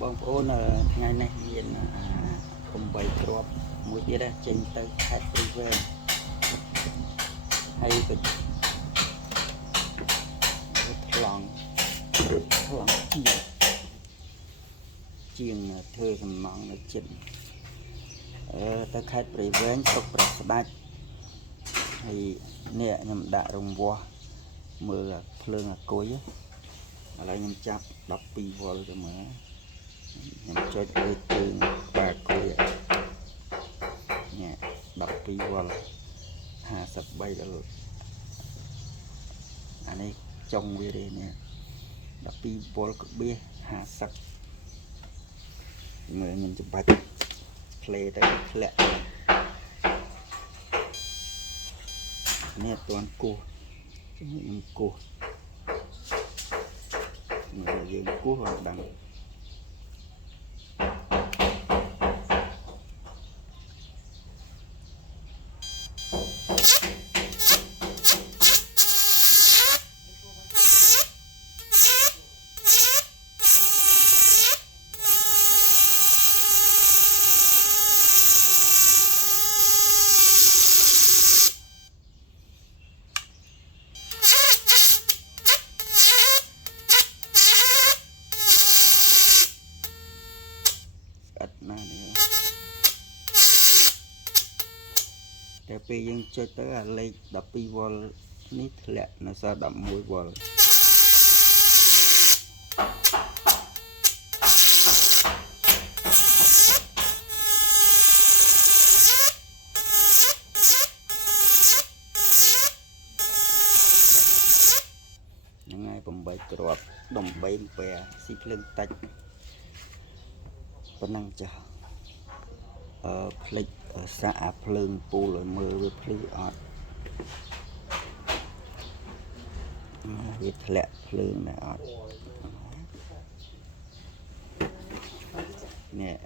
បងប្អូនថ្ងៃនេះមាន8គ្រាប់មួយទៀតចេញទៅខេត្តព្រៃវែងហើយទៅថ្លង់ជាងធ្វើសំណង់នៅចិត្តទៅខេត្តព្រៃវែងស្រុកព្រះស្ដេចហើយនេះខ្ញុំដាក់រង្វាស់មើលភ្លើងអាគុយឥឡូវខ្ញុំចាប់12វ៉ុលទៅមើលខ្ញុំចុចលើជើងបាគុយនេះ12វ៉ុល53ដល់អានេះចុងវាទេនេះ12វ៉ុលក្បៀស50មើលខ្ញុំច្បាច់ផ្លេទៅធ្លាក់នេះអត់ទាន់គោះខ្ញុំគោះមើលយើងគោះអត់ដឹងអត់ណានេះតែពេលយើងចុចទៅអាលេខ12វ៉ុលនេះធ្លាក់នៅសល់11វ៉ុលហ្នឹងហើយ8គ្រាប់ដើម្បីបែស៊ីភ្លើងតិចប៉ុណ្ណឹងចាស់ផ្លិចសាក់អាភ្លើងពូលឲ្យមើលវាភ្លឺអត់វាធ្លាក់ភ្លើងដែរអត់នេះ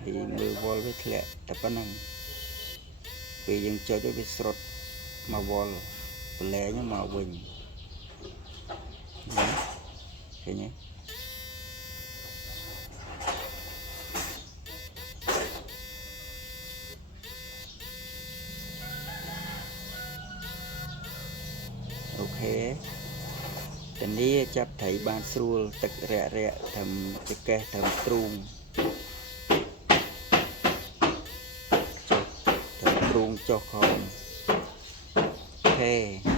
ហើយមើលវ៉ុលវាធ្លាក់តែប៉ុណ្ណឹងពេលយើងចុចទៅវាស្រុតមកវ៉ុលប្រឡែងមកវិញឃើញទេអូខេតនេះចាប់ត្រីបានស្រួលទឹករាក់ធ្វើចកេះធ្វើទ្រូងចុះធ្វើទ្រូងចុះខំអូខេ